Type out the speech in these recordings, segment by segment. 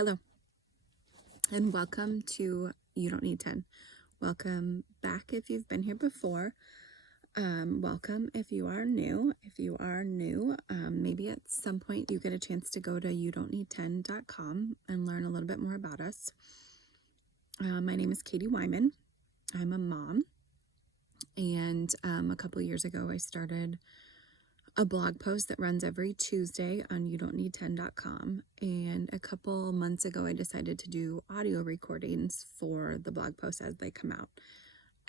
Hello, and welcome to You Don't Need 10. Welcome back if you've been here before. Welcome if you are new. If you are new, maybe at some point you get a chance to go to youdon'tneed10.com and learn a little bit more about us. My name is Katie Wyman. I'm a mom, and a couple years ago I started a blog post that runs every Tuesday on youdon'tneed10.com. And a couple months ago, I decided to do audio recordings for the blog posts as they come out.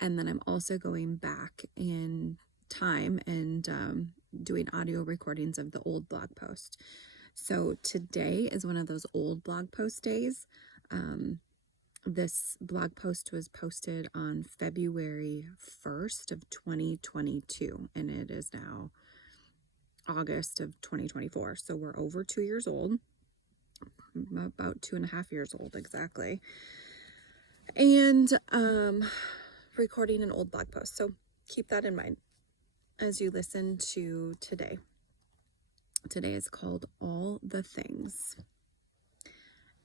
And then I'm also going back in time and doing audio recordings of the old blog post. So today is one of those old blog post days. This blog post was posted on February 1st of 2022, and it is now August of 2024. So we're over 2 years old, about 2.5 years old exactly. And recording an old blog post. So keep that in mind as you listen to today. Today is called All the Things.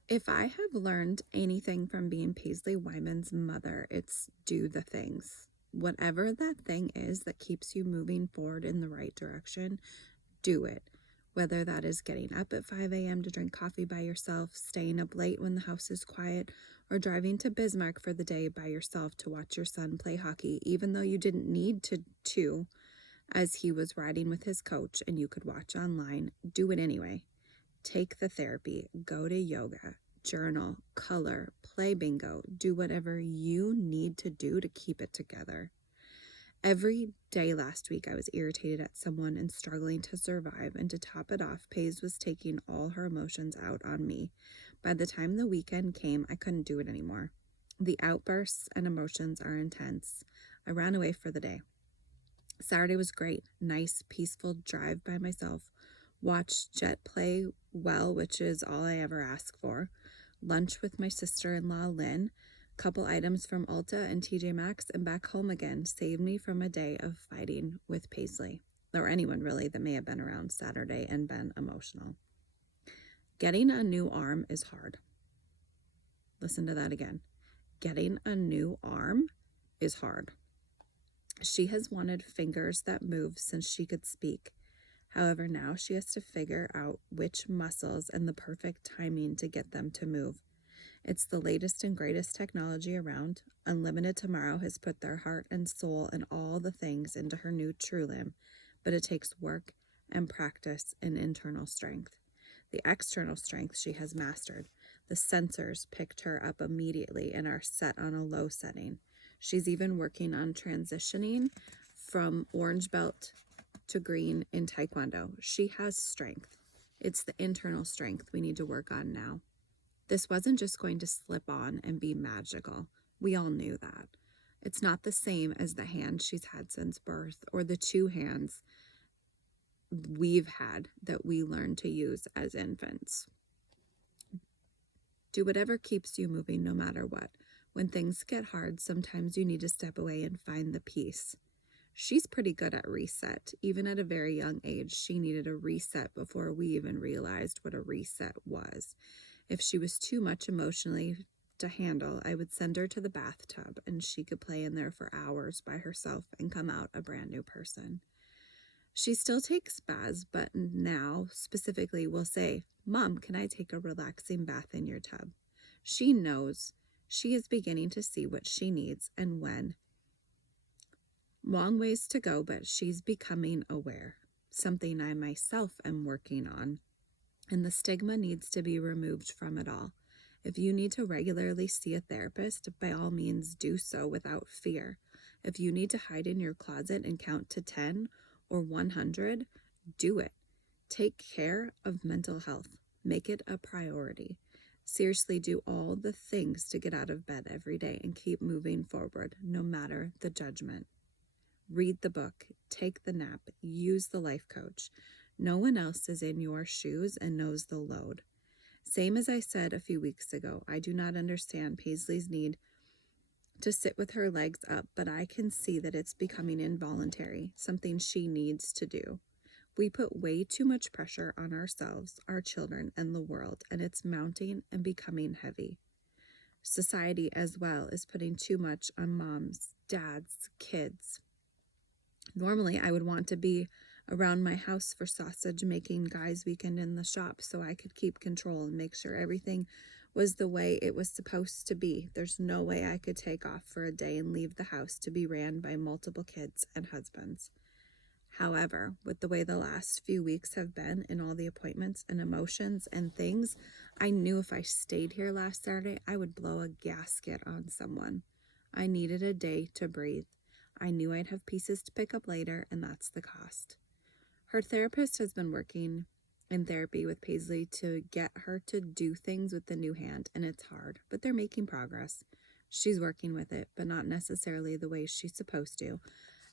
If I have learned anything from being Paisley Wyman's mother, it's do the things. Whatever that thing is that keeps you moving forward in the right direction, do it. Whether that is getting up at 5 a.m. to drink coffee by yourself, staying up late when the house is quiet, or driving to Bismarck for the day by yourself to watch your son play hockey, even though you didn't need to, as he was riding with his coach and you could watch online, do it anyway. Take the therapy, go to yoga, journal, color, play bingo, do whatever you need to do to keep it together. Every day last week, I was irritated at someone and struggling to survive, and to top it off, Paige was taking all her emotions out on me. By the time the weekend came, I couldn't do it anymore. The outbursts and emotions are intense. I ran away for the day. Saturday was great. Nice, peaceful drive by myself. Watched Jet play well, which is all I ever ask for. Lunch with my sister-in-law, Lynn. Couple items from Ulta and TJ Maxx, and back home again saved me from a day of fighting with Paisley, or anyone really that may have been around Saturday and been emotional. Getting a new arm is hard. Listen to that again. Getting a new arm is hard. She has wanted fingers that move since she could speak. However, now she has to figure out which muscles and the perfect timing to get them to move. It's the latest and greatest technology around. Unlimited Tomorrow has put their heart and soul and all the things into her new true limb, but it takes work and practice and internal strength. The external strength she has mastered. The sensors picked her up immediately and are set on a low setting. She's even working on transitioning from orange belt to green in Taekwondo. She has strength. It's the internal strength we need to work on now. This wasn't just going to slip on and be magical. We all knew that. It's not the same as the hand she's had since birth, or the two hands we've had that we learned to use as infants. Do whatever keeps you moving no matter what. When things get hard, sometimes you need to step away and find the peace. She's pretty good at reset. Even at a very young age, she needed a reset before we even realized what a reset was. If she was too much emotionally to handle, I would send her to the bathtub and she could play in there for hours by herself and come out a brand new person. She still takes baths, but now specifically will say, "Mom, can I take a relaxing bath in your tub?" She knows. She is beginning to see what she needs and when. Long ways to go, but she's becoming aware. Something I myself am working on. And the stigma needs to be removed from it all. If you need to regularly see a therapist, by all means do so without fear. If you need to hide in your closet and count to 10 or 100, do it. Take care of mental health. Make it a priority. Seriously, do all the things to get out of bed every day and keep moving forward, no matter the judgment. Read the book, take the nap, use the life coach. No one else is in your shoes and knows the load. Same as I said a few weeks ago, I do not understand Paisley's need to sit with her legs up, but I can see that it's becoming involuntary, something she needs to do. We put way too much pressure on ourselves, our children, and the world, and it's mounting and becoming heavy. Society as well is putting too much on moms, dads, kids. Normally, I would want to be around my house for sausage making guys weekend in the shop so I could keep control and make sure everything was the way it was supposed to be. There's no way I could take off for a day and leave the house to be ran by multiple kids and husbands. However, with the way the last few weeks have been and all the appointments and emotions and things, I knew if I stayed here last Saturday, I would blow a gasket on someone. I needed a day to breathe. I knew I'd have pieces to pick up later, and that's the cost. Her therapist has been working in therapy with Paisley to get her to do things with the new hand, and it's hard, but they're making progress. She's working with it, but not necessarily the way she's supposed to,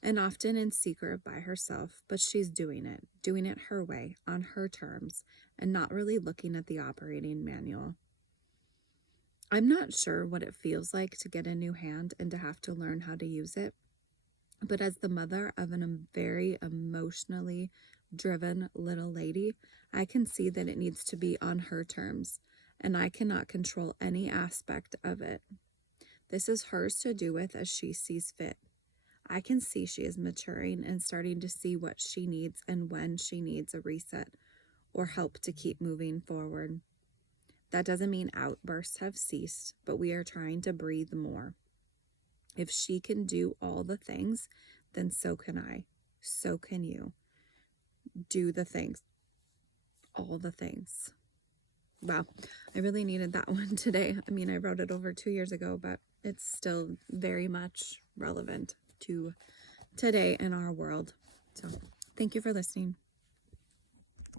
and often in secret by herself, but she's doing it her way, on her terms, and not really looking at the operating manual. I'm not sure what it feels like to get a new hand and to have to learn how to use it, but as the mother of a very emotionally driven little lady, I can see that it needs to be on her terms, and I cannot control any aspect of it. This is hers to do with as she sees fit. I can see she is maturing and starting to see what she needs and when she needs a reset or help to keep moving forward. That doesn't mean outbursts have ceased, but we are trying to breathe more. If she can do all the things, then so can I. So can you. Do the things. All the things. Wow, I really needed that one today. I mean, I wrote it over 2 years ago, but it's still very much relevant to today in our world. So thank you for listening.